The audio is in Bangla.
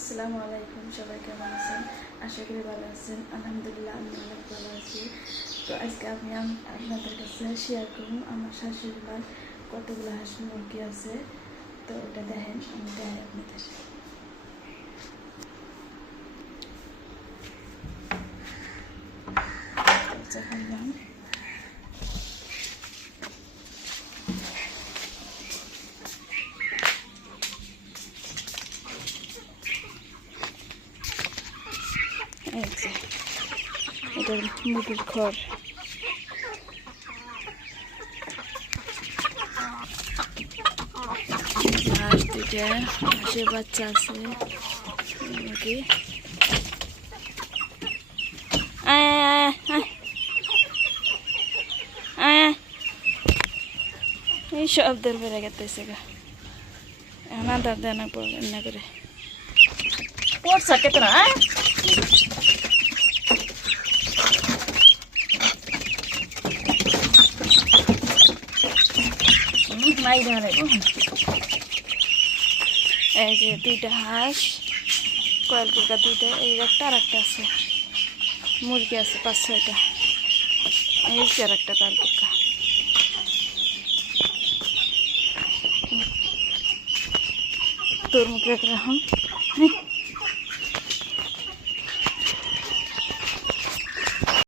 আসসালামু আলাইকুম, সবাই কেমন আছেন? আশা করি ভালো আছেন। আলহামদুলিল্লাহ আমি অনেক ভালো আছি। তো আজকে আমি আপনাদের কাছে শেয়ার করব আমার শাশুড়ি মার কতগুলো হাঁস মুরগি আছে। তো ওটা দেখেন, আমি দেখাই আপনাদের। করলাম এটার মুরগির ঘর। হাঁস দুইটা, হাঁসের বাচ্চা আছে মুরগি। এই শব্দের বেড়ে গেতেছে গা, এখন আদার দেনা পড়বেন না করে পড়ছা কেতনা নাই ধরে। এই যে দুইটা হাঁস, কয়েল কুকা দুইটা, এই একটা আর একটা আছে, মুরগি আছে 5-6টা। এই যে আর একটা কয়েল কুকা। তোর মুখে রাখুন।